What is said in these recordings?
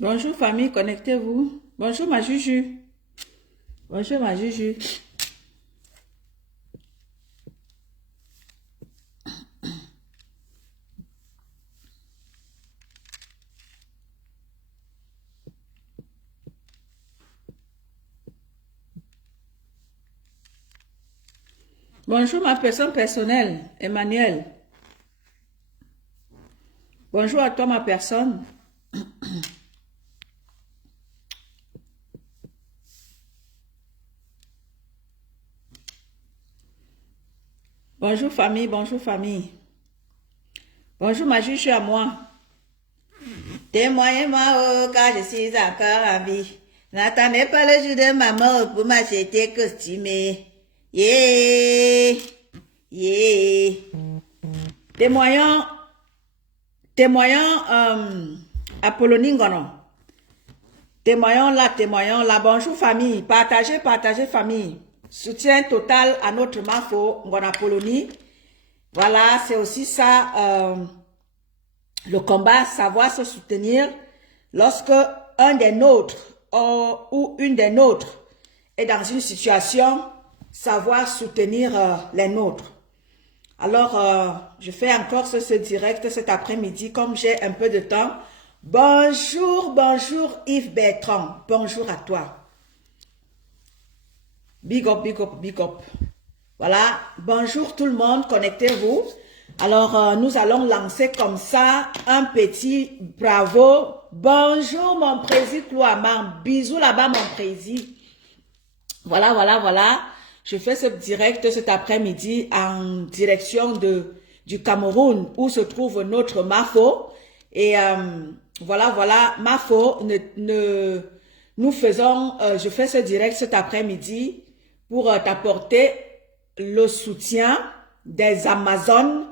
Bonjour famille, connectez-vous. Bonjour ma Juju. Bonjour ma Juju. Bonjour ma personne personnelle, Emmanuel. Bonjour à toi ma personne. Bonjour famille, bonjour famille. Bonjour ma Juju à moi. Témoignez-moi car je suis encore en vie. N'attendez pas le jour de ma mort pour m'acheter costumé. Yeah, yeah. Témoignons, témoignons Apollonie Ngono. Témoignons là. Bonjour famille. Partagez, partagez famille. Soutien total à notre Mafo Ngona Apollonie. Voilà, c'est aussi ça le combat, savoir se soutenir lorsque un des nôtres ou une des nôtres est dans une situation, savoir soutenir les nôtres. Alors, je fais encore ce direct cet après-midi, comme j'ai un peu de temps. Bonjour, bonjour Yves Bertrand, bonjour à toi. Big up, big up, big up. Voilà, bonjour tout le monde, connectez-vous. Alors, nous allons lancer comme ça un petit bravo. Bonjour mon président Cloaman, bisous là-bas mon président. Voilà, voilà, voilà. Je fais ce direct cet après-midi en direction du Cameroun où se trouve notre Mafo. Et voilà, voilà, Mafo, nous faisons, je fais ce direct cet après-midi pour t'apporter le soutien des Amazones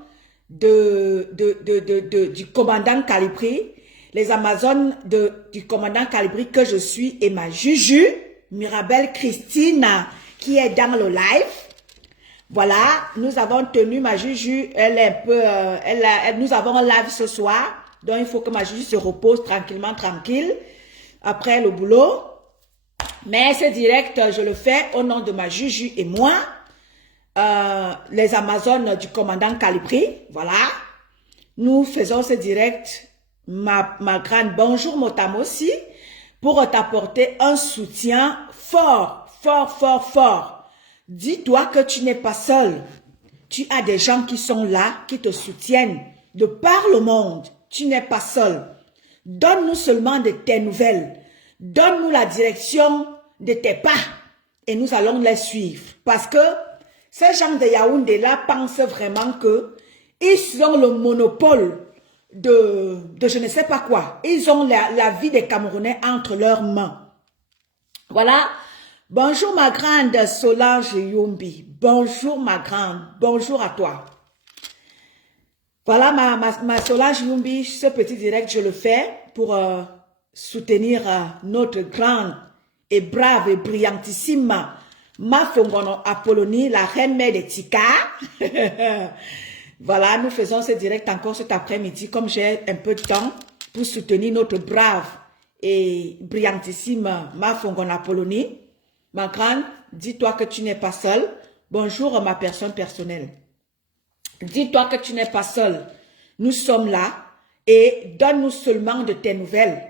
du commandant Calibri, les Amazones du commandant Calibri que je suis et ma Juju, Mirabelle Christina, qui est dans le live. Voilà, nous avons tenu ma Juju, elle est un peu, nous avons un live ce soir, donc il faut que ma Juju se repose tranquillement, tranquille, après le boulot. Mais ce direct, je le fais au nom de ma Juju et moi, les Amazones du commandant Calibri, voilà. Nous faisons ce direct, ma grande bonjour Motamo aussi, pour t'apporter un soutien fort, fort, fort, fort. Dis-toi que tu n'es pas seul. Tu as des gens qui sont là, qui te soutiennent de par le monde. Tu n'es pas seul. Donne-nous seulement de tes nouvelles. Donne-nous la direction de tes pas et nous allons les suivre. Parce que ces gens de Yaoundé-là pensent vraiment que ils ont le monopole de je ne sais pas quoi. Ils ont la vie des Camerounais entre leurs mains. Voilà. Bonjour ma grande Solange Yombi. Bonjour ma grande. Bonjour à toi. Voilà ma Solange Yombi. Ce petit direct, je le fais pour soutenir notre grande et brave et brillantissime Mafongono Apollonie, la reine mère des Tika. Voilà, nous faisons ce direct encore cet après-midi, comme j'ai un peu de temps, pour soutenir notre brave et brillantissime Mafongono Apollonie. Ma grande, dis-toi que tu n'es pas seule. Bonjour ma personne personnelle. Dis-toi que tu n'es pas seule. Nous sommes là et donne-nous seulement de tes nouvelles.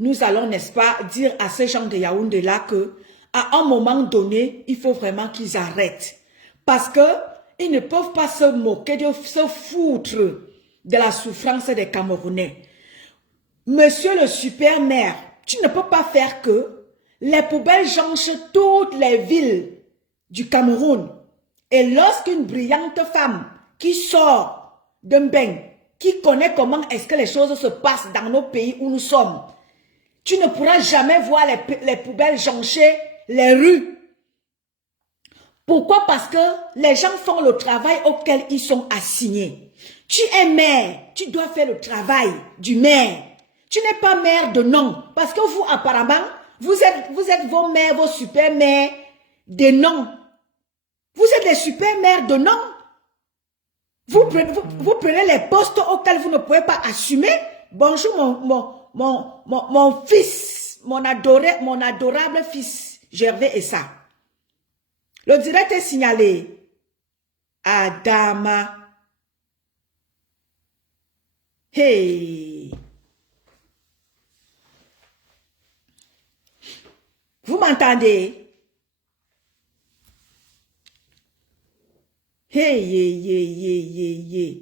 Nous allons, n'est-ce pas, dire à ces gens de Yaoundé là que à un moment donné, il faut vraiment qu'ils arrêtent. Parce que ils ne peuvent pas se moquer, se foutre de la souffrance des Camerounais. Monsieur le super maire, tu ne peux pas faire que les poubelles jonchent toutes les villes du Cameroun. Et lorsqu'une brillante femme qui sort d'un bain, qui connaît comment est-ce que les choses se passent dans nos pays où nous sommes, tu ne pourras jamais voir les poubelles joncher les rues. Pourquoi? Parce que les gens font le travail auquel ils sont assignés. Tu es maire, tu dois faire le travail du maire. Tu n'es pas maire de nom. Parce que vous, apparemment, vous êtes vos maires, vos super maires de nom. Vous êtes les super maires de nom. Vous prenez les postes auxquels vous ne pouvez pas assumer. Bonjour mon fils, mon adorable fils, Gervais Essa. Le direct est signalé. Adama. Hey. Vous m'entendez? Hey, yeah, yeah, yeah, yeah, yeah.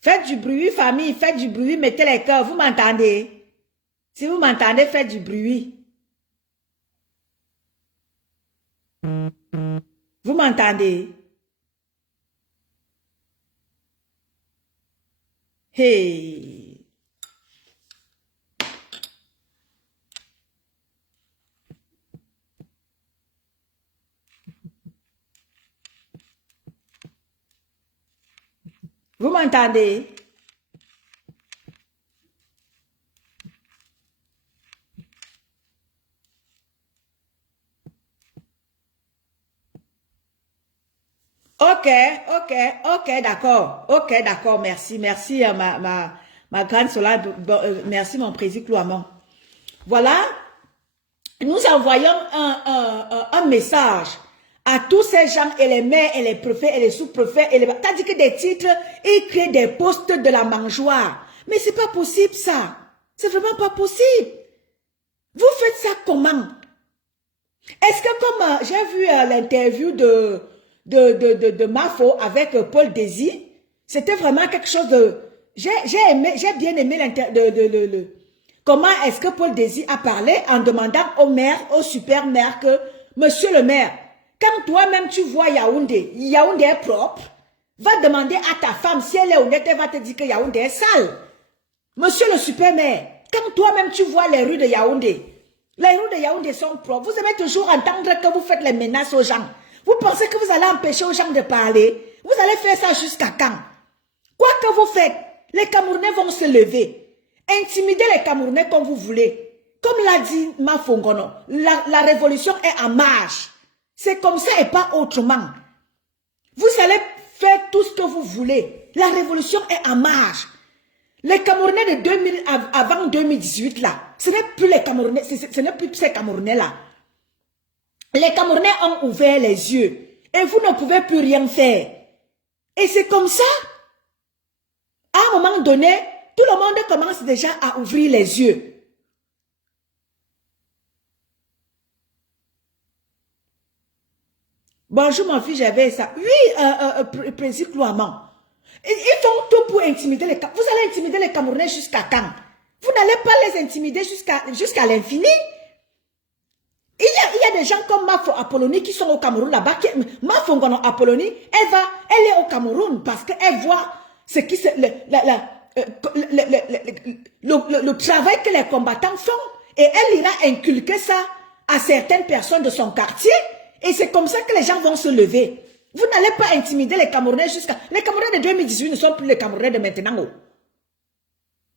Faites du bruit, famille, faites du bruit, mettez les cœurs, vous m'entendez? Si vous m'entendez, faites du bruit. Vous m'entendez? Hey! Vous m'entendez? Ok, d'accord, merci, ma grande Solange, merci mon président Cloamont. Voilà, nous envoyons un message à tous ces gens et les maires et les préfets et les sous-préfets et les... T'as dit que des titres, ils créent des postes de la mangeoire. Mais c'est pas possible ça. C'est vraiment pas possible. Vous faites ça comment? Est-ce que comme j'ai vu l'interview de Mafo avec Paul Désir, c'était vraiment quelque chose de... J'ai bien aimé comment est-ce que Paul Désir a parlé en demandant au maire, au super maire que, monsieur le maire, quand toi-même tu vois Yaoundé est propre, va demander à ta femme si elle est honnête, elle va te dire que Yaoundé est sale. Monsieur le super maire, quand toi-même tu vois les rues de Yaoundé, les rues de Yaoundé sont propres, vous aimez toujours entendre que vous faites les menaces aux gens. Vous pensez que vous allez empêcher aux gens de parler? Vous allez faire ça jusqu'à quand? Quoi que vous faites, les Camerounais vont se lever. Intimidez les Camerounais comme vous voulez. Comme l'a dit Mafongono, la révolution est en marche. C'est comme ça et pas autrement. Vous allez faire tout ce que vous voulez. La révolution est en marche. Les Camerounais de 2000 avant 2018 là, ce n'est plus les Camerounais, ce n'est plus ces Camerounais là. Les Camerounais ont ouvert les yeux et vous ne pouvez plus rien faire. Et c'est comme ça. À un moment donné, tout le monde commence déjà à ouvrir les yeux. Bonjour mon fils, j'avais ça. Oui, Président Cloamont. Ils font tout pour intimider les Camerounais. Vous allez intimider les Camerounais jusqu'à quand? Vous n'allez pas les intimider jusqu'à l'infini. Il y a des gens comme Mafo Apollonie qui sont au Cameroun là-bas. Mafo Apollonie, elle est au Cameroun parce qu'elle voit ce qui le travail que les combattants font. Et elle ira inculquer ça à certaines personnes de son quartier. Et c'est comme ça que les gens vont se lever. Vous n'allez pas intimider les Camerounais jusqu'à... Les Camerounais de 2018 ne sont plus les Camerounais de maintenant.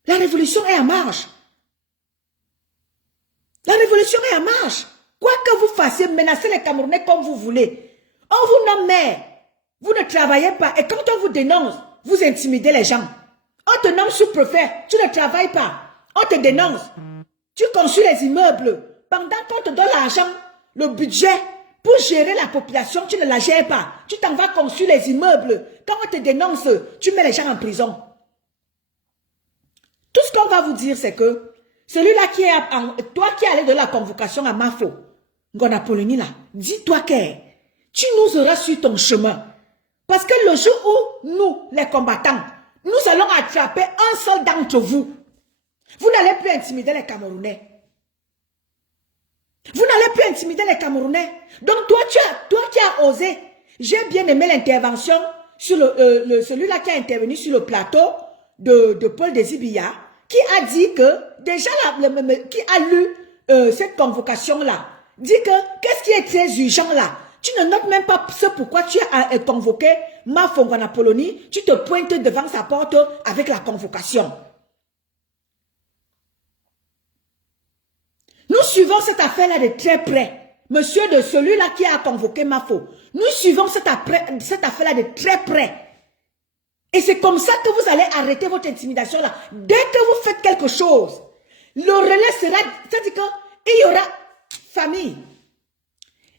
La révolution est en marche. La révolution est en marche. Quoi que vous fassiez, menacez les Camerounais comme vous voulez. On vous nomme maire. Vous ne travaillez pas. Et quand on vous dénonce, vous intimidez les gens. On te nomme sous-préfet. Tu ne travailles pas. On te dénonce. Tu construis les immeubles. Pendant qu'on te donne l'argent, le budget, pour gérer la population, tu ne la gères pas. Tu t'en vas construire les immeubles. Quand on te dénonce, tu mets les gens en prison. Tout ce qu'on va vous dire, c'est que celui-là qui est, toi qui es allé de la convocation à Mafo, Ngonapoloni là, dis-toi que tu nous auras sur ton chemin. Parce que le jour où nous, les combattants, nous allons attraper un seul d'entre vous, vous n'allez plus intimider les Camerounais. Vous n'allez plus intimider les Camerounais. Donc toi qui as osé, j'ai bien aimé l'intervention sur celui-là qui a intervenu sur le plateau de Paul Désir, qui a dit que, déjà, qui a lu cette convocation-là, dit que, qu'est-ce qui est très urgent là? Tu ne notes même pas ce pourquoi tu as convoqué Mafo Apollonie, tu te pointes devant sa porte avec la convocation. Nous suivons cette affaire-là de très près. Monsieur de celui-là qui a convoqué Mafo. Nous suivons cette affaire-là de très près. Et c'est comme ça que vous allez arrêter votre intimidation là. Dès que vous faites quelque chose, le relais sera, c'est-à-dire qu'il y aura famille.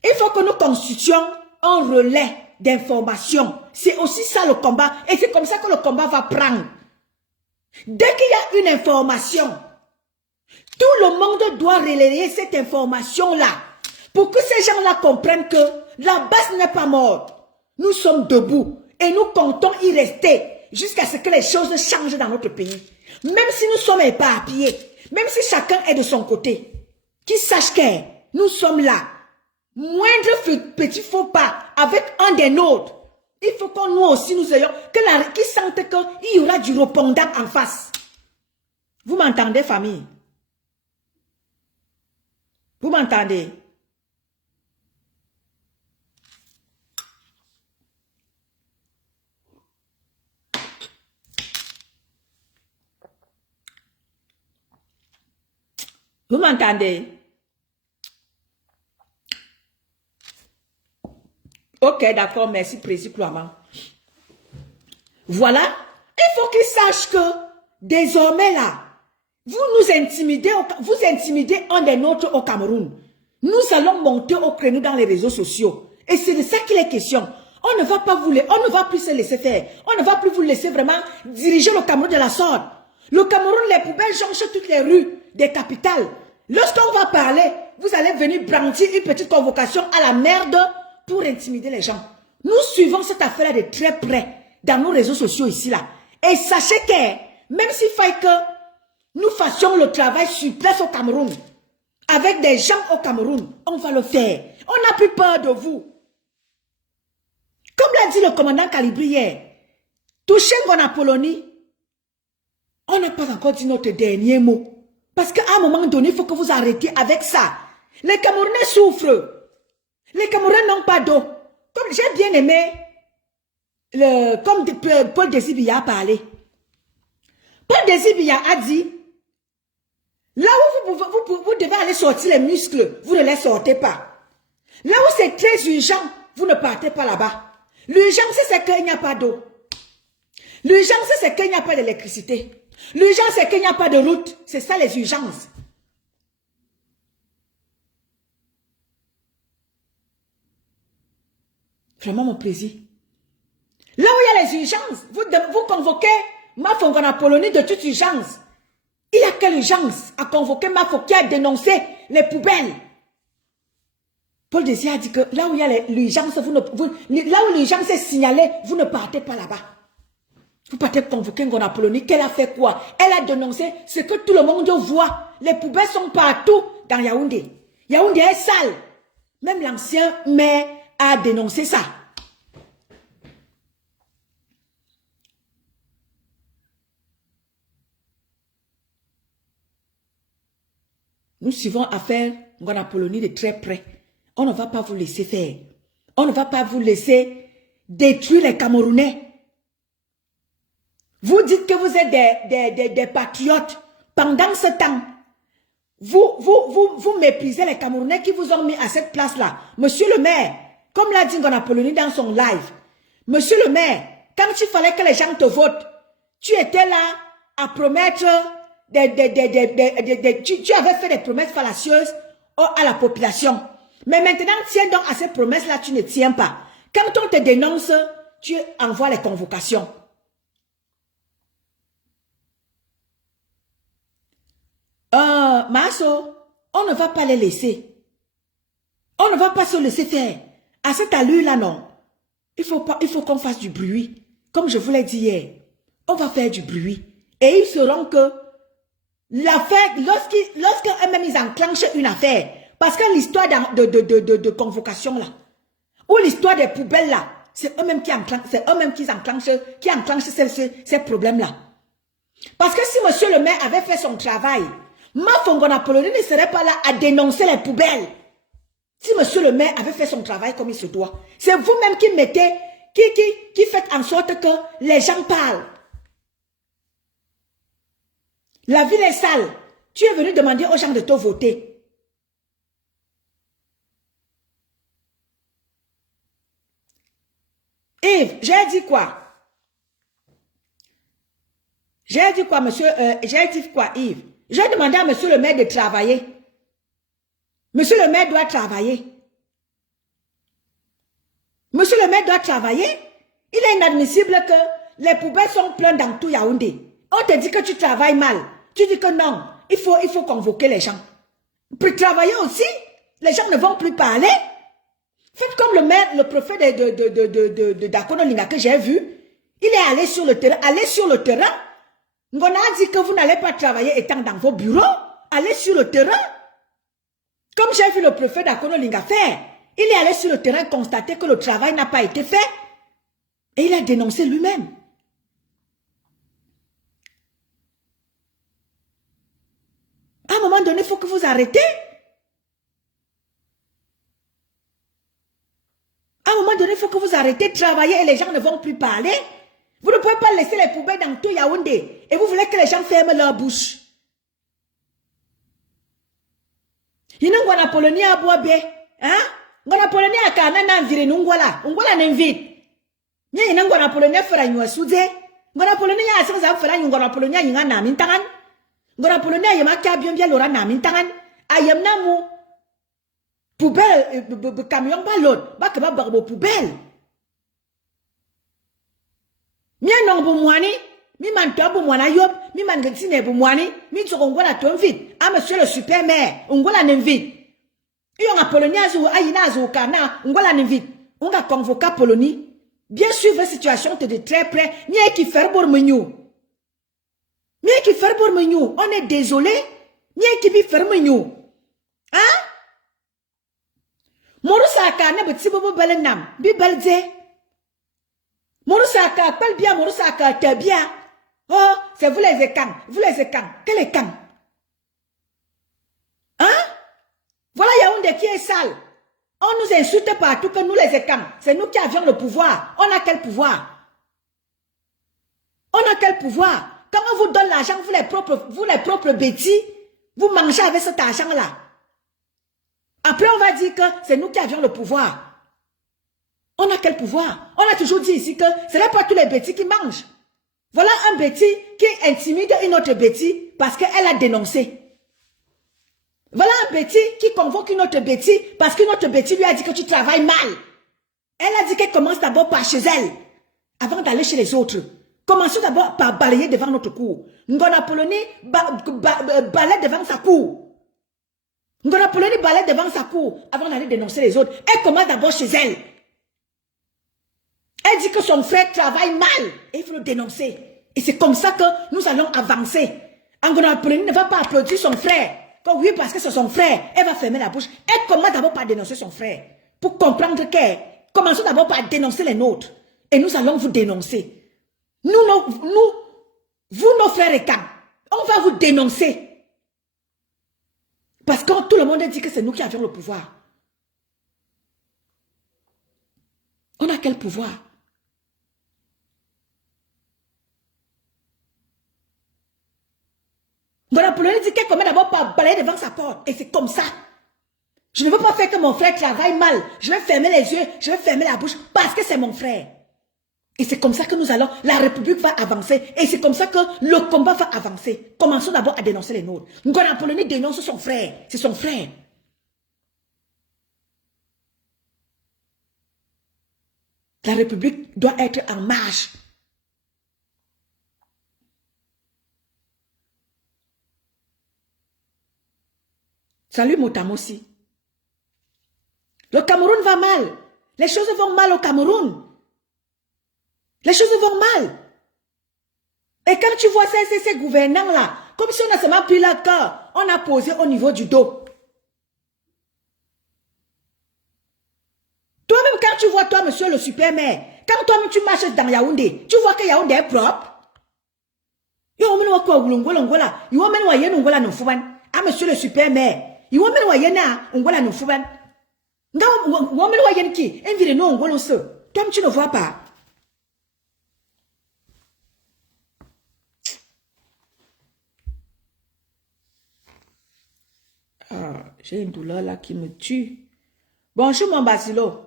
Il faut que nous constituions un relais d'information. C'est aussi ça le combat. Et c'est comme ça que le combat va prendre. Dès qu'il y a une information, tout le monde doit relayer cette information-là pour que ces gens-là comprennent que la base n'est pas morte. Nous sommes debout et nous comptons y rester jusqu'à ce que les choses changent dans notre pays. Même si nous sommes éparpillés, même si chacun est de son côté, qu'ils sachent que nous sommes là. Moindre petit faux pas avec un des nôtres. Il faut que nous aussi nous ayons, qu'ils sentent qu'il y aura du répondant en face. Vous m'entendez, famille? Vous m'entendez? Vous m'entendez? Ok, d'accord, merci, Président Cloamant. Voilà, il faut qu'ils sachent que désormais là, vous intimidez un des nôtres au Cameroun. Nous allons monter au créneau dans les réseaux sociaux. Et c'est de ça qu'il est question. On ne va pas on ne va plus se laisser faire. On ne va plus vous laisser vraiment diriger le Cameroun de la sorte. Le Cameroun, les poubelles jonchent toutes les rues des capitales. Lorsqu'on va parler, vous allez venir brandir une petite convocation à la merde pour intimider les gens. Nous suivons cette affaire de très près dans nos réseaux sociaux ici là. Et sachez que même s'il faille que nous fassions le travail sur place au Cameroun, avec des gens au Cameroun, on va le faire. On n'a plus peur de vous. Comme l'a dit le commandant Kalibri hier, toucher Apollonie, on n'a pas encore dit notre dernier mot. Parce qu'à un moment donné, il faut que vous arrêtiez avec ça. Les Camerounais souffrent. Les Camerounais n'ont pas d'eau. Comme j'ai bien aimé, comme Paul Désir a parlé. Paul Désir a dit, là où vous devez aller sortir les muscles, vous ne les sortez pas. Là où c'est très urgent, vous ne partez pas là-bas. L'urgence, c'est qu'il n'y a pas d'eau. L'urgence, c'est qu'il n'y a pas d'électricité. L'urgence, c'est qu'il n'y a pas de route. C'est ça les urgences. Vraiment mon plaisir. Là où il y a les urgences, vous convoquez Mafongana en Apollonie de toute urgence. Il y a quelle urgence à convoquer Mafo qui a dénoncé les poubelles? Paul Désir a dit que là où il y a l'urgence, là où l'urgence est signalée, vous ne partez pas là-bas. Vous partez convoquer Ngona Apollonie. Qu'elle a fait quoi? Elle a dénoncé ce que tout le monde voit. Les poubelles sont partout dans Yaoundé. Yaoundé est sale. Même l'ancien maire a dénoncé ça. Nous suivons affaire Ngona Apollonie de très près. On ne va pas vous laisser faire. On ne va pas vous laisser détruire les Camerounais. Vous dites que vous êtes des patriotes. Pendant ce temps, vous méprisez les Camerounais qui vous ont mis à cette place-là. Monsieur le maire, comme l'a dit Ngona Apollonie dans son live, monsieur le maire, quand il fallait que les gens te votent, tu étais là à promettre tu avais fait des promesses fallacieuses à la population. Mais maintenant, tiens donc à ces promesses-là, tu ne tiens pas. Quand on te dénonce, tu envoies les convocations. Masso, on ne va pas les laisser. On ne va pas se laisser faire. À cette allure-là, non. Il faut qu'on fasse du bruit. Comme je vous l'ai dit hier, on va faire du bruit. Et ils sauront que l'affaire, lorsqu'eux-mêmes ils enclenchent une affaire, parce que l'histoire de convocation là, ou l'histoire des poubelles là, c'est eux-mêmes qui enclenchent ces problèmes-là. Parce que si monsieur le maire avait fait son travail, Mafongana Apollonie ne serait pas là à dénoncer les poubelles. Si monsieur le maire avait fait son travail comme il se doit, c'est vous-même qui mettez, qui faites en sorte que les gens parlent. La ville est sale. Tu es venu demander aux gens de te voter. Yves, j'ai dit quoi? J'ai dit quoi, monsieur, j'ai dit quoi, Yves? J'ai demandé à monsieur le maire de travailler. Monsieur le maire doit travailler. Monsieur le maire doit travailler. Il est inadmissible que les poubelles sont pleines dans tout Yaoundé. On te dit que tu travailles mal. Tu dis que non, il faut convoquer les gens. Pour travailler aussi, les gens ne vont plus parler. Faites comme le maire, le préfet de Dakono Linga que j'ai vu. Il est allé sur le terrain. Allez sur le terrain. On a dit que vous n'allez pas travailler étant dans vos bureaux. Allez sur le terrain. Comme j'ai vu le préfet d'Akono Linga faire. Il est allé sur le terrain constater que le travail n'a pas été fait. Et il a dénoncé lui-même. À un moment donné, il faut que vous arrêtez. À un moment donné, il faut que vous arrêtez de travailler et les gens ne vont plus parler. Vous ne pouvez pas laisser les poubelles dans tout Yaoundé. Et vous voulez que les gens ferment leur bouche. Il y a une Polonie à Boabe. Hein? Ngona Polonie à Kanana Nvire Nungwala. Ungwala n'invite. Il y a une Polonie à Ferragno Souze. Ngona Polonie à Sansa Ferragno, Ngona Polonie à Yingana Mintangan. Ngona Polonie à Yamaka bien Lorana Mintangan. Ayamnamu. Poubelle, camion ballon. Bakaba barbo poubelle. Mien non boumouani. Mi man tobo mwana yob, mi man getsine boumouani, mi tsokongwala tonvite. Ah, monsieur le super maire, ungwala n'invite. Yon a Polonia zou, ayina zou kana, ungwala n'invite. On a convoqué Polonie. Bien suivre la situation de très près. Mien qui fait pour menu. Mien qui fait pour menu. On est désolé. Mien qui vit faire menu. Hein? Morusaka ne bet sibobo belenam, bi belze. Morusaka, parle bien, Morusaka, t'es bien. Oh, c'est vous les écans. Vous les écans. Quel écans? Hein? Voilà Yaoundé qui est sale. On nous insulte partout que nous les écans. C'est nous qui avions le pouvoir. On a quel pouvoir? On a quel pouvoir? Quand on vous donne l'argent, vous les propres bêtis, vous mangez avec cet argent-là. Après, on va dire que c'est nous qui avions le pouvoir. On a quel pouvoir? On a toujours dit ici que ce n'est pas tous les bêtis qui mangent. Voilà un bêtis qui intimide une autre bêtis parce qu'elle a dénoncé. Voilà un bêtis qui convoque une autre bêtis parce qu'une autre bêtis lui a dit que tu travailles mal. Elle a dit qu'elle commence d'abord par chez elle avant d'aller chez les autres. Commençons d'abord par balayer devant notre cour. Ngona Polonie balaye devant sa cour. Ngona Polonie balaye devant sa cour avant d'aller dénoncer les autres. Elle commence d'abord chez elle. Elle dit que son frère travaille mal et il faut le dénoncer. Et c'est comme ça que nous allons avancer. Ngona Polonie ne va pas applaudir son frère. Quand oui, parce que c'est son frère, elle va fermer la bouche. Elle commence d'abord par dénoncer son frère. Pour comprendre qu'elle, commençons d'abord par dénoncer les nôtres. Et nous allons vous dénoncer. Vous, nos frères et camps, on va vous dénoncer. Parce que tout le monde dit que c'est nous qui avions le pouvoir. On a quel pouvoir? Voilà, Polonie dit qu'elle commence d'abord par balayer devant sa porte. Et c'est comme ça. Je ne veux pas faire que mon frère travaille mal. Je vais fermer les yeux, je vais fermer la bouche parce que c'est mon frère. Et c'est comme ça que nous allons, la République va avancer. Et c'est comme ça que le combat va avancer. Commençons d'abord à dénoncer les nôtres. Ngona Polonie dénonce son frère. C'est son frère. La République doit être en marche. Salut Motamossi. Le Cameroun va mal. Les choses vont mal au Cameroun. Les choses vont mal. Et quand tu vois ces gouvernants-là, comme si on a seulement pris leur cœur, on a posé au niveau du dos. Toi-même, quand tu vois toi, monsieur le super maire, quand toi-même tu marches dans Yaoundé, tu vois que Yaoundé est propre. Ah, monsieur le super maire. Toi, tu ne vois pas. Ah, j'ai une douleur là qui me tue. Bonjour mon Basilo.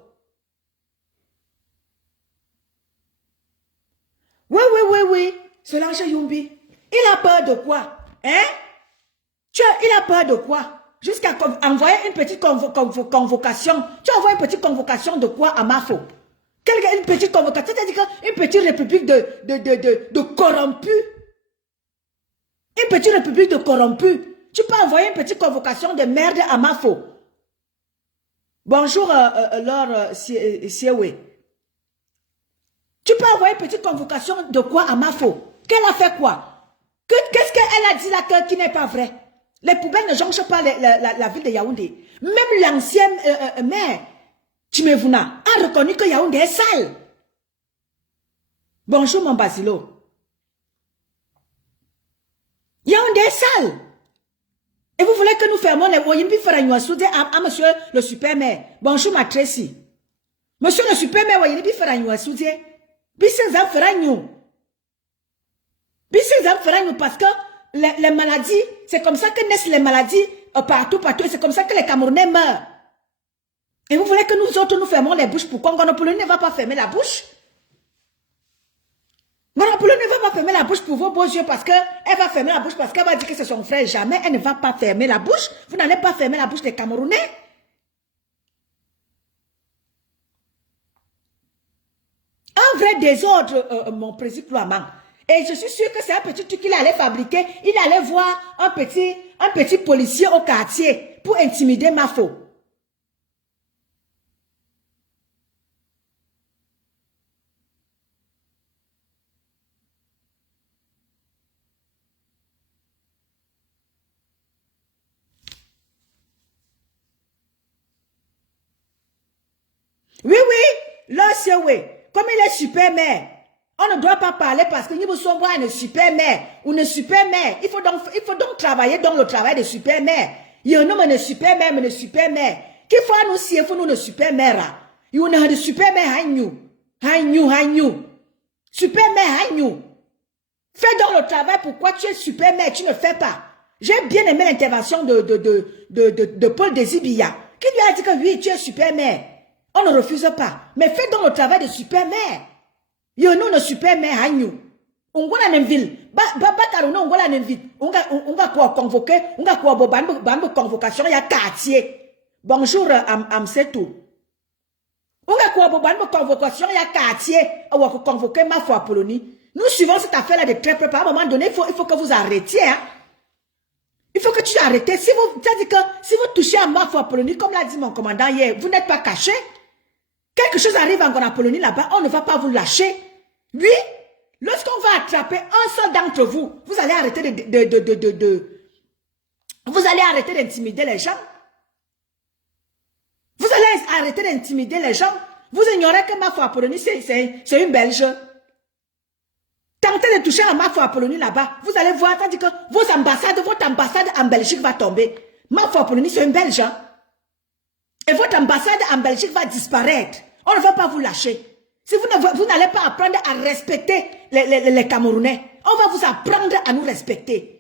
Oui. Solange Yumbi. peur de quoi? Hein? Il a peur de quoi? Jusqu'à envoyer une petite convocation. Tu envoies une petite convocation de quoi à Mafo? Une petite convocation, c'est-à-dire une petite république de corrompus. Une petite république de corrompus. Tu peux envoyer une petite convocation de merde à Mafo. Bonjour, Laure Siewe. Tu peux envoyer une petite convocation de quoi à Mafo? Qu'elle a fait quoi? Qu'est-ce qu'elle a dit là qui n'est pas vrai? Les poubelles ne jonchent pas la ville de Yaoundé. Même l'ancien maire, Timevuna, a reconnu que Yaoundé est sale. Bonjour mon Basilo. Yaoundé est sale. Et vous voulez que nous fermons les Oyimbi Faranyouasoudé à monsieur le super maire. Bonjour ma Tracy. Monsieur le super maire Oyimbi Faranyouasoudé. Bissezam Faranyou. Bissezam Faranyou parce que les maladies, c'est comme ça que naissent les maladies partout, et c'est comme ça que les Camerounais meurent. Et vous voulez que nous autres, nous fermons les bouches pour Congo-Polo ne va pas fermer la bouche? Congo-Polo ne va pas fermer la bouche pour vos beaux yeux parce qu'elle va fermer la bouche parce qu'elle va dire que c'est son frère. Jamais elle ne va pas fermer la bouche. Vous n'allez pas fermer la bouche des Camerounais. Un vrai désordre, mon président Louaman. Et je suis sûre que c'est un petit truc qu'il allait fabriquer. Il allait voir un petit policier au quartier pour intimider Mafo. Oui, là, c'est oui. Comme il est super maire. On ne doit pas parler parce que nous sommes une super mère ou une super mère. Il faut donc travailler dans le travail de super mère. Il y a un homme de super mère, mais de super mère. Qu'il faut nous si il faut nous de super mère. Il y a une super mère, Haïnou. Super mère, Haïnou. Fais donc le travail. Pourquoi tu es super mère, tu ne fais pas. J'ai bien aimé l'intervention de Paul Désibia, qui lui a dit que oui, tu es super mère. On ne refuse pas. Mais fais donc le travail de super mère. Yo nous ne super mère hanyu. On va dans ville. Bakaruno on va dans ville. On va quoi convoquer, on va quoi ban convocation ya quartier. Bonjour Amsetou. On va quoi ban convocation ya quartier. On va convoquer ma foi Polonie. Nous suivons cette affaire là de très près. À un moment donné, il faut que vous arrêtiez hein. Il faut que tu arrêtes. Si vous touchez à ma foi Polonie comme l'a dit mon commandant hier, vous n'êtes pas caché. Quelque chose arrive encore en Polonie là-bas, on ne va pas vous lâcher. Oui, lorsqu'on va attraper un seul d'entre vous, vous allez arrêter vous allez arrêter d'intimider les gens. Vous allez arrêter d'intimider les gens. Vous ignorez que ma foi Polonie, c'est une Belge. Tentez de toucher à ma foi Polonie là-bas. Vous allez voir, tandis que votre ambassade en Belgique va tomber. Ma foi Polonie, c'est une Belge. Hein? Et votre ambassade en Belgique va disparaître. On ne va pas vous lâcher. Si vous n'allez pas apprendre à respecter les Camerounais, on va vous apprendre à nous respecter.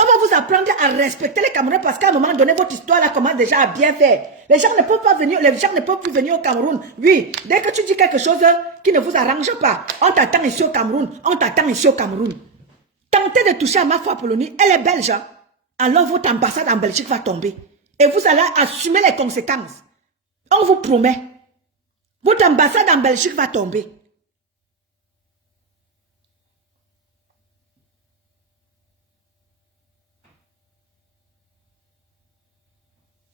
On va vous apprendre à respecter les Camerounais parce qu'à un moment donné, votre histoire là commence déjà à bien faire. Les gens ne peuvent pas venir, les gens ne peuvent plus venir au Cameroun. Oui, dès que tu dis quelque chose qui ne vous arrange pas, on t'attend ici au Cameroun, on t'attend ici au Cameroun. Tentez de toucher à ma foi Polonie, elle est belge. Alors votre ambassade en Belgique va tomber. Et vous allez assumer les conséquences. On vous promet. Votre ambassade en Belgique va tomber.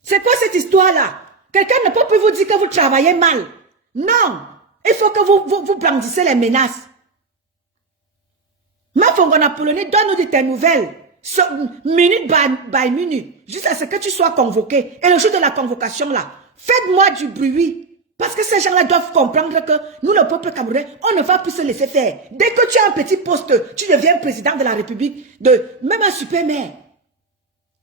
C'est quoi cette histoire-là? Quelqu'un ne peut plus vous dire que vous travaillez mal. Non. Il faut que vous brandissez les menaces. Ma Fongona Polonie, donne-nous de tes nouvelles. Minute by minute. Jusqu'à ce que tu sois convoqué. Et le jour de la convocation là, faites-moi du bruit. Parce que ces gens-là doivent comprendre que nous, le peuple camerounais, on ne va plus se laisser faire. Dès que tu as un petit poste, tu deviens président de la République, même un super maire.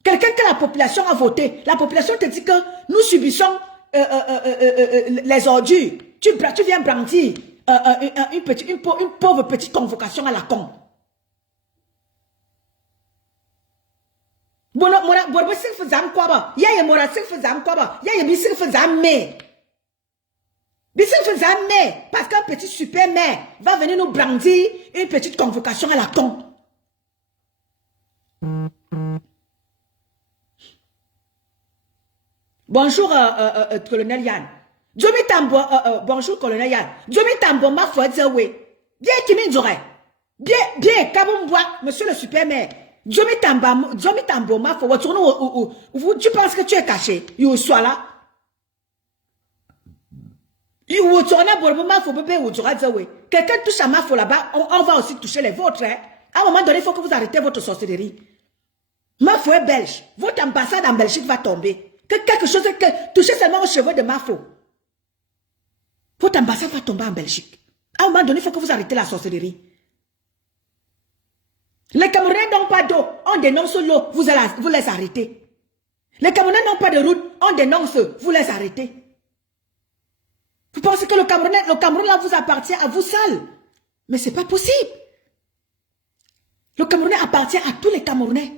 Quelqu'un que la population a voté, la population te dit que nous subissons les ordures. Tu viens brandir une pauvre petite convocation à la con. Mais parce qu'un petit super maire va venir nous brandir une petite convocation à la con. Bonjour, colonel Yann. Bonjour, colonel Yann. Jomi Tambo, ma foi, oui. Bien, qui m'indirait. Bien, Kabumbois, monsieur le super maire. Jomi Tambo, ma foi, tu penses que tu es caché? You sois là. Quelqu'un touche à ma foi là-bas, on va aussi toucher les vôtres. Hein. À un moment donné, il faut que vous arrêtez votre sorcellerie. Ma foi est belge. Votre ambassade en Belgique va tomber. Quelque chose que touchez seulement aux cheveux de ma foi. Votre ambassade va tomber en Belgique. À un moment donné, il faut que vous arrêtez la sorcellerie. Les Camerounais n'ont pas d'eau. On dénonce l'eau, vous les arrêtez. Les Camerounais n'ont pas de route. On dénonce, vous les arrêtez. Vous pensez que le Cameroun là vous appartient à vous seul. Mais ce n'est pas possible. Le Camerounais appartient à tous les Camerounais.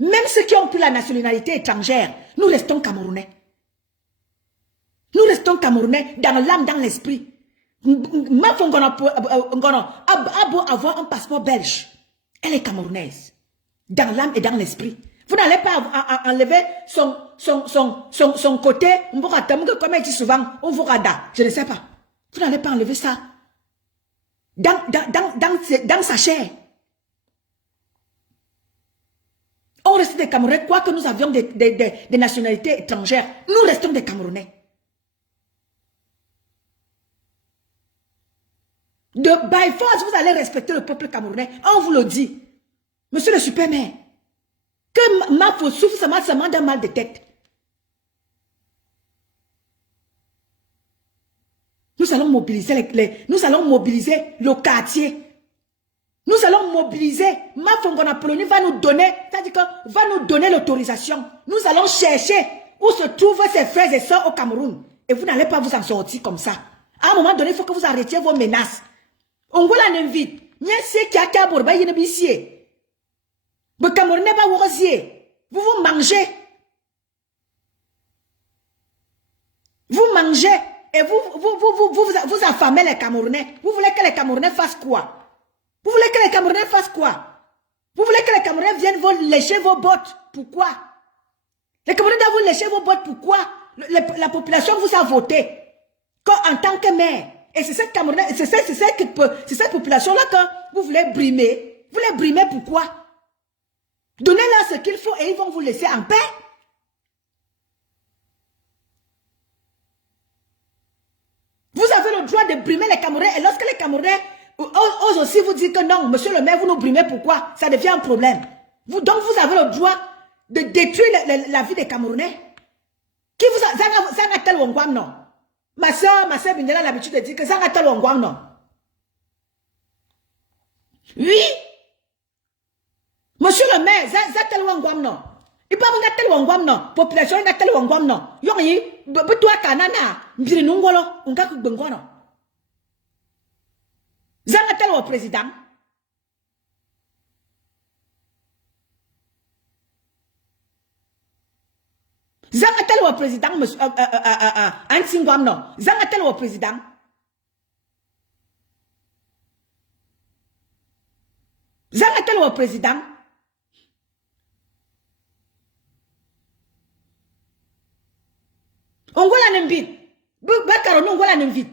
Même ceux qui ont pris la nationalité étrangère, nous restons Camerounais. Nous restons Camerounais dans l'âme, dans l'esprit. Ma femme a beau avoir un passeport belge. Elle est camerounaise. Dans l'âme et dans l'esprit. Vous n'allez pas enlever son côté, comme elle dit souvent, on vous rada. Je ne sais pas. Vous n'allez pas enlever ça. Dans sa chair. On reste des Camerounais, quoique nous avions des nationalités étrangères. Nous restons des Camerounais. By force, vous allez respecter le peuple camerounais. On vous le dit. Monsieur le super maire. Que ma faute souffre seulement d'un mal de tête. Nous allons mobiliser le quartier. Nous allons mobiliser. Ma Fongonapoloni va nous donner, c'est-à-dire que va nous donner l'autorisation. Nous allons chercher où se trouvent ses frères et sœurs au Cameroun. Et vous n'allez pas vous en sortir comme ça. À un moment donné, il faut que vous arrêtiez vos menaces. On vous l'invite. Le Camerounais va vous rosier. Vous vous mangez. Vous mangez et vous affamez les Camerounais. Vous voulez que les Camerounais fassent quoi? Vous voulez que les Camerounais fassent quoi? Vous voulez que les Camerounais viennent vous lécher vos bottes? Pourquoi? Les Camerounais doivent vous lécher vos bottes. Pourquoi? La population vous a voté. En tant que maire. Et c'est cette Camerounais, c'est cette population-là que vous voulez brimer. Vous les brimez pourquoi? Donnez-leur ce qu'il faut et ils vont vous laisser en paix. Vous avez le droit de brimer les Camerounais et lorsque les Camerounais osent aussi vous dire que non, monsieur le maire, vous nous brimez pourquoi? Ça devient un problème. Donc vous avez le droit de détruire la vie des Camerounais. Qui vous a... Ça n'a tel Wangwam, non? Ma soeur Bindela a l'habitude de dire que ça n'a tel Wangwam, non? Oui? Monsieur le maire, ça tel Wangwam, non? Il peut avoir tel Wangwam, non? Population n'a tel Wangwam, non? Yongi, toi kanana, mbiri nungolo, unga kubengwano. Zanga tel président. Zanga tel président, monsieur, Antingwam, non? Zanga tel président. Zanga tel président. On voit la n'invite. Bakaro, on voit la n'invite.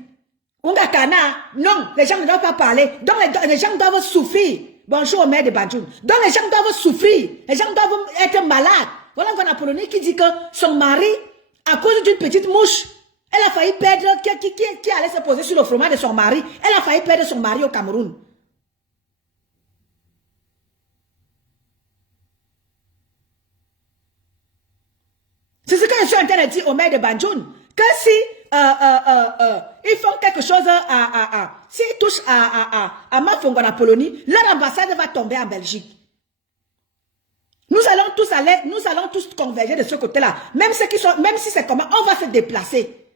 On a cana. Non, les gens ne doivent pas parler. Donc les gens doivent souffrir. Bonjour au maire de Banjoun. Donc les gens doivent souffrir. Les gens doivent être malades. Voilà un Apollonie qui dit que son mari, à cause d'une petite mouche, elle a failli perdre, qui allait se poser sur le fromage de son mari, elle a failli perdre son mari au Cameroun. C'est ce que je suis en train de dire au maire de Banjoun. Que si ils font quelque chose s'ils touchent à Mafongon Apollonie, leur ambassade va tomber en Belgique. Nous allons tous converger de ce côté-là. Même si c'est comment, on va se déplacer.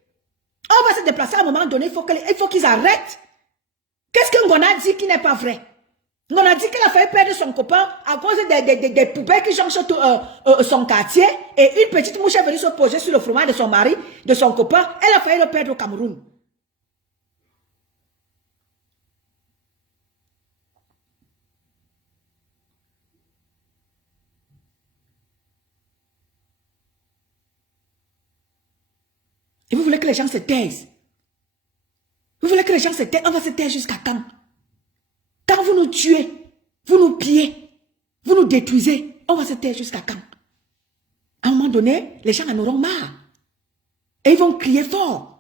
On va se déplacer à un moment donné, il faut qu'ils arrêtent. Qu'est-ce que Ngona a dit qui n'est pas vrai? On a dit qu'elle a failli perdre son copain à cause des poubelles qui jonchent son quartier et une petite mouche est venue se poser sur le fromage de son mari, de son copain. Elle a failli le perdre au Cameroun. Et vous voulez que les gens se taisent. Vous voulez que les gens se taisent. On va se taire jusqu'à quand? Quand vous nous tuez, vous nous pillez, vous nous détruisez, on va se taire jusqu'à quand? À un moment donné, les gens en auront marre. Et ils vont crier fort.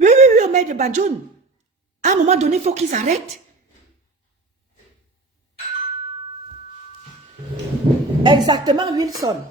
Oui, oui, oui, on met de Badjoun. À un moment donné, il faut qu'ils arrêtent. Exactement, Wilson.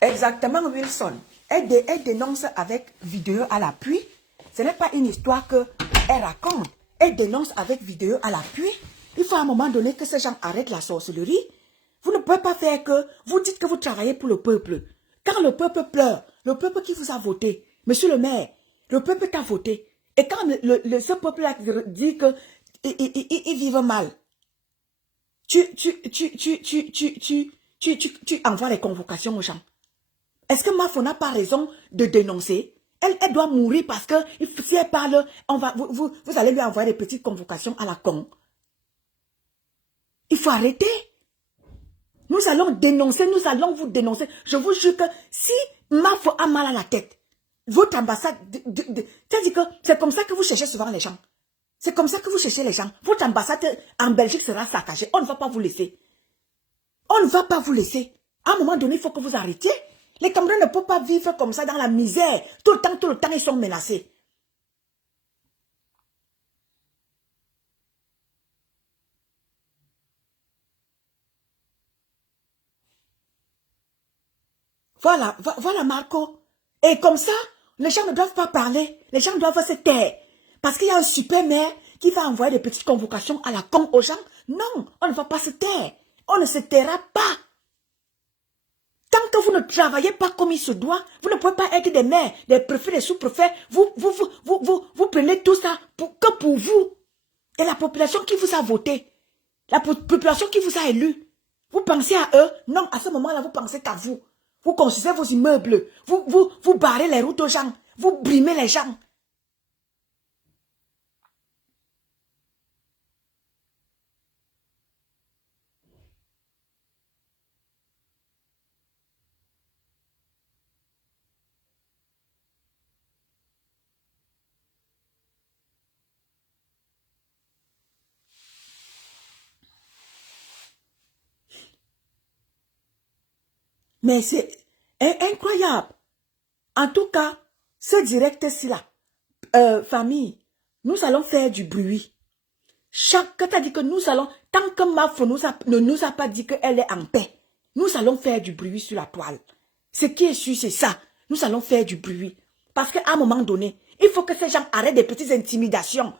Exactement, Wilson. Elle dénonce avec vidéo à l'appui. Ce n'est pas une histoire qu'elle raconte. Elle dénonce avec vidéo à l'appui. Il faut à un moment donné que ces gens arrêtent la sorcellerie. Vous ne pouvez pas faire que vous dites que vous travaillez pour le peuple. Quand le peuple pleure, le peuple qui vous a voté, monsieur le maire, le peuple t'a voté. Et quand ce peuple-là dit que ils vivent mal, tu envoies les convocations aux gens. Est-ce que Mafo n'a pas raison de dénoncer? Elle doit mourir parce que si elle parle, vous allez lui envoyer des petites convocations à la con. Il faut arrêter. Nous allons dénoncer, nous allons vous dénoncer. Je vous jure que si Mafo a mal à la tête, votre ambassade, c'est-à-dire que c'est comme ça que vous cherchez souvent les gens. C'est comme ça que vous cherchez les gens. Votre ambassade en Belgique sera saccagée. On ne va pas vous laisser. On ne va pas vous laisser. À un moment donné, il faut que vous arrêtiez. Les Camerounais ne peuvent pas vivre comme ça dans la misère. Tout le temps, ils sont menacés. Voilà, voilà Marco. Et comme ça, les gens ne doivent pas parler. Les gens doivent se taire. Parce qu'il y a un super maire qui va envoyer des petites convocations à la con aux gens. Non, on ne va pas se taire. On ne se taira pas. Tant que vous ne travaillez pas comme il se doit, vous ne pouvez pas être des maires, des préfets, des sous-préfets. Vous prenez tout ça que pour vous. Et la population qui vous a voté, la population qui vous a élu, vous pensez à eux? Non, à ce moment-là, vous pensez qu'à vous. Vous construisez vos immeubles, vous barrez les routes aux gens, vous brimez les gens. Mais c'est incroyable. En tout cas, ce direct-ci là, famille, nous allons faire du bruit. Chaque, t'as dit que nous allons, tant que Mafo ne nous a pas dit qu'elle est en paix, nous allons faire du bruit sur la toile. Ce qui est sûr, c'est ça. Nous allons faire du bruit. Parce qu'à un moment donné, il faut que ces gens arrêtent des petites intimidations.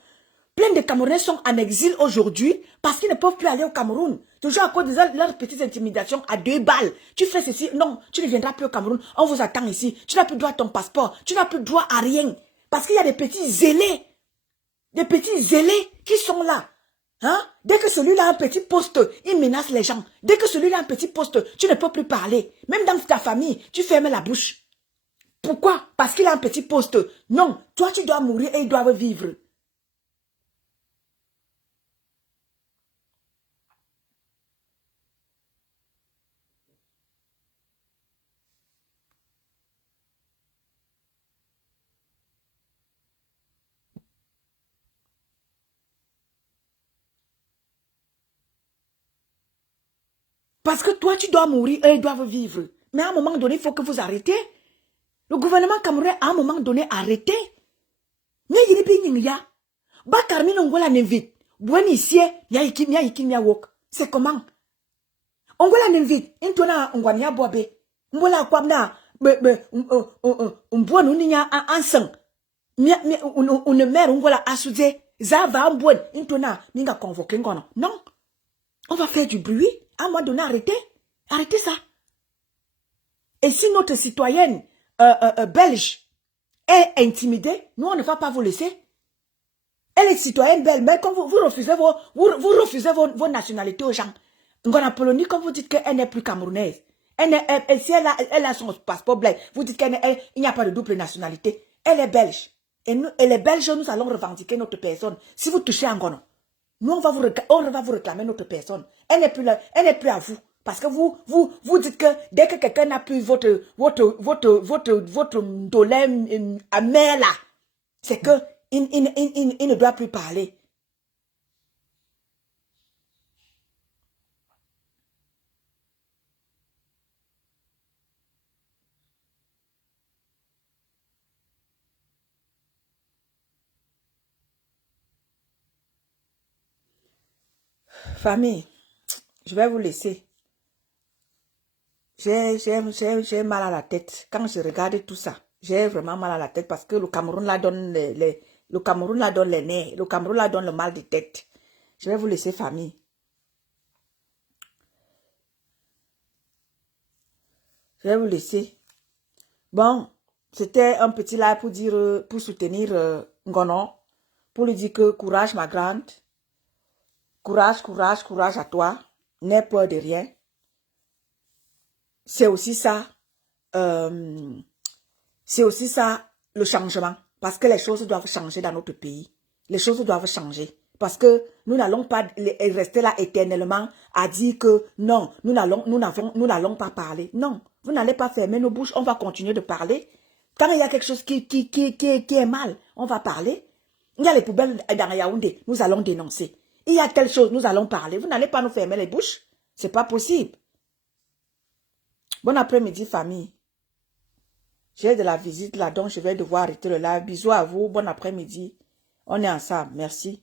Plein de Camerounais sont en exil aujourd'hui parce qu'ils ne peuvent plus aller au Cameroun. Toujours à cause de leurs petites intimidations à 2 balles. Tu fais ceci, non, tu ne viendras plus au Cameroun. On vous attend ici. Tu n'as plus droit à ton passeport. Tu n'as plus droit à rien. Parce qu'il y a des petits zélés. Des petits zélés qui sont là. Hein? Dès que celui-là a un petit poste, il menace les gens. Dès que celui-là a un petit poste, tu ne peux plus parler. Même dans ta famille, tu fermes la bouche. Pourquoi? Parce qu'il a un petit poste. Non, toi tu dois mourir et ils doivent vivre. Parce que toi, tu dois mourir, eux, ils doivent vivre. Mais à un moment donné, il faut que vous arrêtez. Le gouvernement camerounais, à un moment donné, arrêtez. Mais il y a Bakar Minongola n'invite. Buen ici, ya wok. C'est comment? Ongola n'invite. Intona Ongwania Boabe. Mbola Kwamna. Mbouan Uninya Ansang. Une mère Ongola Asouze. Zava Mbouan. Intona Minga convoqué Ngono. Non. On va faire du bruit. À un moment donné, arrêtez. Arrêtez ça. Et si notre citoyenne belge est intimidée, nous, on ne va pas vous laisser. Elle est citoyenne belge, mais quand vous refusez vos nationalités aux gens, en Polonie, quand vous dites qu'elle n'est plus camerounaise, si elle a son passeport belge, vous dites qu'il n'y a pas de double nationalité, elle est belge. Et les Belges, nous allons revendiquer notre personne. Si vous touchez Angono, nous, on va vous réclamer notre personne. Elle n'est plus à vous. Parce que vous dites que dès que quelqu'un n'a plus votre dolem amer là, c'est que il ne doit plus parler. Famille, je vais vous laisser. J'ai mal à la tête. Quand je regarde tout ça, j'ai vraiment mal à la tête parce que le Cameroun là donne le Cameroun là donne les nerfs. Le Cameroun là donne le mal de tête. Je vais vous laisser, famille. Je vais vous laisser. Bon, c'était un petit live pour dire, pour soutenir Ngono, pour lui dire que courage ma grande. Courage, courage, courage à toi. N'aie peur de rien. C'est aussi ça le changement. Parce que les choses doivent changer dans notre pays. Les choses doivent changer. Parce que nous n'allons pas rester là éternellement à dire que non, nous n'allons pas parler. Non, vous n'allez pas fermer nos bouches, on va continuer de parler. Quand il y a quelque chose qui est mal, on va parler. Il y a les poubelles dans Yaoundé, nous allons dénoncer. Il y a telle chose, nous allons parler. Vous n'allez pas nous fermer les bouches. C'est pas possible. Bon après-midi, famille. J'ai de la visite là, donc je vais devoir arrêter le live. Bisous à vous. Bon après-midi. On est ensemble. Merci.